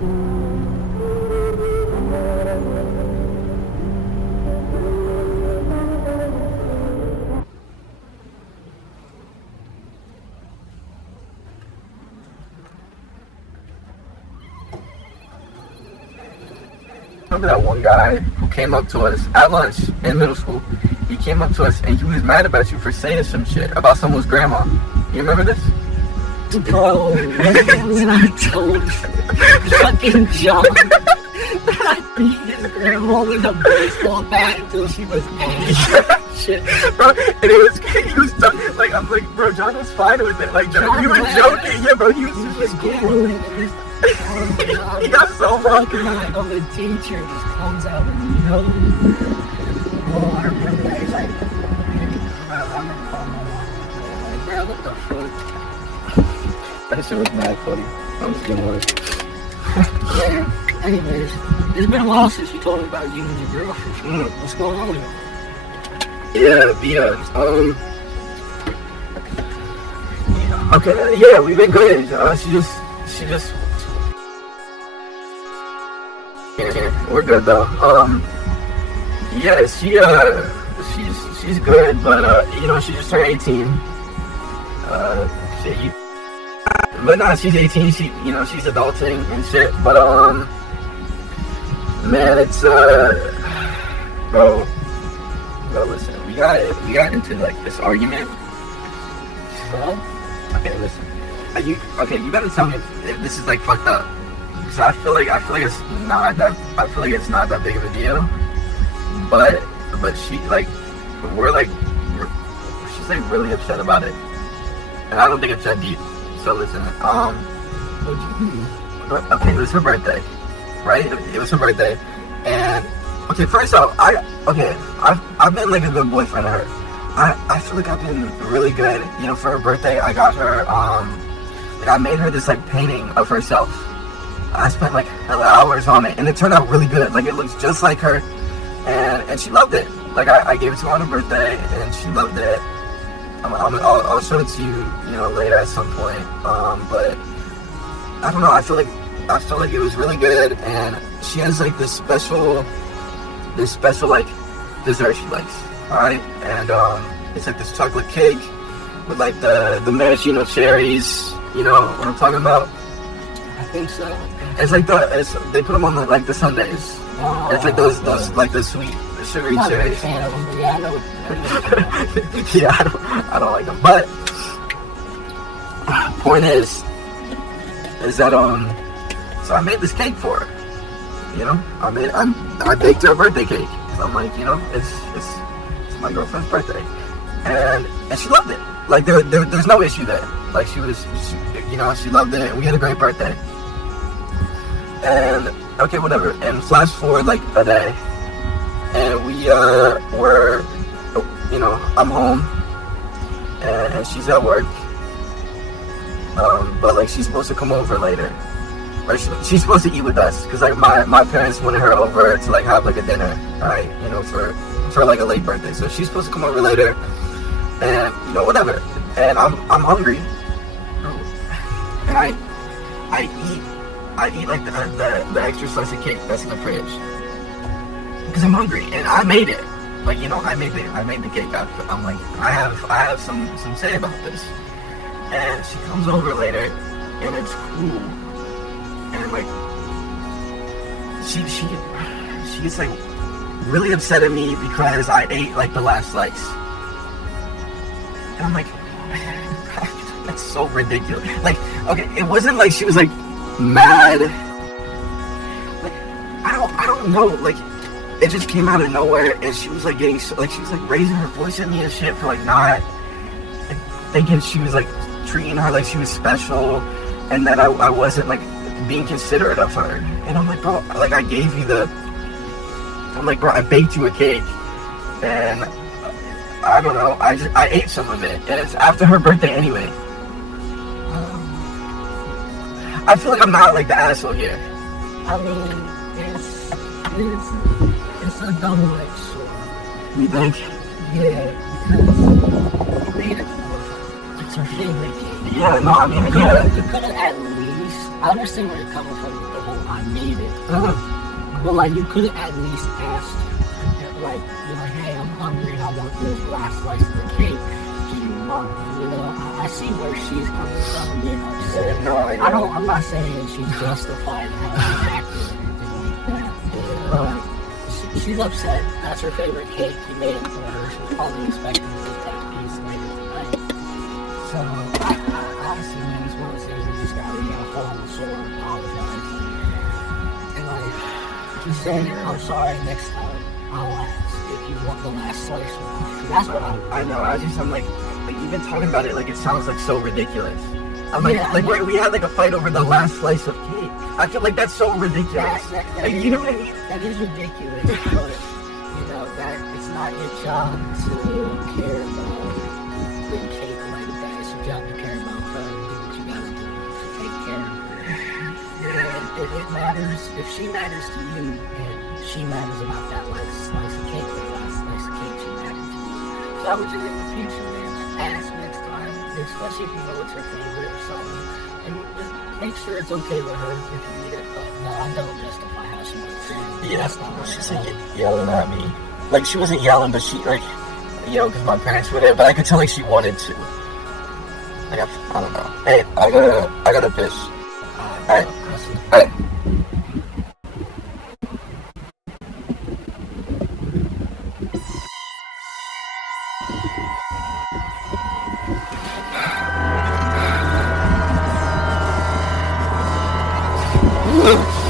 Remember that one guy who came up to us at lunch in middle school? He came up to us and he was mad about you for saying some shit about someone's grandma. You remember this? Bro, when I told fucking John that I beat his grandma with a baseball bat until she was shit. Bro, and he was like, I'm like, bro, John was fine with it. Like, John, he was joking. Yeah, bro, he was just cool. He got so fucking mad. Oh, the teacher just comes out and you know. Oh, I remember that. He's like, I'm gonna call my mom. Like, bro, what the fuck? That shit was mad funny. I'm just gonna work. Yeah. Anyways, it's been a while since you told me about you and your girlfriend. What's going on with you? Yeah. Okay, yeah, we've been good. She just. Yeah, we're good though. Yeah, she's good, but you know, she just turned 18. But nah, she's 18. She's adulting and shit. But man, it's bro, listen, we got into like this argument. Bro, okay, listen, you better tell me if this is like fucked up. So I feel like it's not that. I feel like it's not that big of a deal. But she like, she's like really upset about it, and I don't think it's that deep. So listen, okay, it was her birthday, right? It was her birthday, and okay, first off, I've been like a good boyfriend to her. I feel like I've been really good. You know, for her birthday, I got her I made her this like painting of herself. I spent like hella hours on it, and it turned out really good. Like, it looks just like her, and she loved it. Like, I gave it to her on her birthday, and she loved it. I'll show it to you, you know, later at some point. But I don't know. I feel like it was really good, and she has like this special like dessert she likes. All right, and it's like this chocolate cake with like the maraschino cherries. You know what I'm talking about? I think so. It's like they put them on the sundaes. Oh, it's like those like the sweet, the sugary cherries. Yeah, I know. Yeah, I don't like them. But point is that so I made this cake for her. You know, I baked her a birthday cake. So I'm like, you know, it's my girlfriend's birthday, and she loved it. Like there's no issue there. Like she loved it. We had a great birthday. And okay, whatever. And flash forward like a day, and we were, you know, I'm home, and she's at work. But like she's supposed to come over later, or she's supposed to eat with us, because like my parents wanted her over to like have like a dinner, right? You know, for like a late birthday. So she's supposed to come over later, and you know, whatever. And I'm hungry, and I eat like the extra slice of cake that's in the fridge, because I'm hungry, and I made it. Like, you know, I made the cake. I'm like, I have some say about this. And she comes over later, and it's cool. And like, she gets like really upset at me because I ate like the last slice. And I'm like, that's so ridiculous. Like, okay, it wasn't like she was like mad. Like, I don't know. Like, it just came out of nowhere, and she was like getting like, she was like raising her voice at me and shit for like not thinking she was like treating her like she was special, and that I wasn't like being considerate of her. And I'm like, bro, like I gave you bro, I baked you a cake, and I don't know, I ate some of it, and it's after her birthday anyway. I feel like I'm not like the asshole here. I mean, it's a double-edged sword. You think? Yeah, because you made it for her. It's her favorite cake. Yeah, no, I mean, yeah. You could have at least, I understand where you're coming from with the whole I made it. But like, you could have at least asked, like, you're like, hey, I'm hungry, I want this last slice of the cake. Do you want, I see where she's coming from being upset. No, I'm not saying she's justified in how she's acting or anything like that. She's upset. That's her favorite cake. You made it for her. She's probably expecting to get that piece later tonight. So, honestly, man, it's one of those things you just gotta, fall on the sword and apologize. And like, just saying, I'm sorry, next time I'll ask if you want the last slice. That's what I know. I'm like even talking about it, like it sounds like so ridiculous. I'm like, Yeah. we had like a fight over the last slice of cake. I feel like that's so ridiculous. Like, you know what I mean? That is ridiculous, but that it's not your job to care about the cake like that. It's your job to care about her and do what you gotta do to take care of her. If it matters, if she matters to you and she matters about that last slice of cake, the last slice of cake she mattered to you. So I would just in the future, man, just ask next time, especially if you know it's her favorite or something. And just make sure it's okay with her if you eat it, but no, I don't justify how she was treated. Yeah, that's not what she's like yelling at me. Like, she wasn't yelling, but she, like, because my parents would have, but I could tell, like, she wanted to. Like, I don't know. Hey, I gotta piss. Alright. Ugh.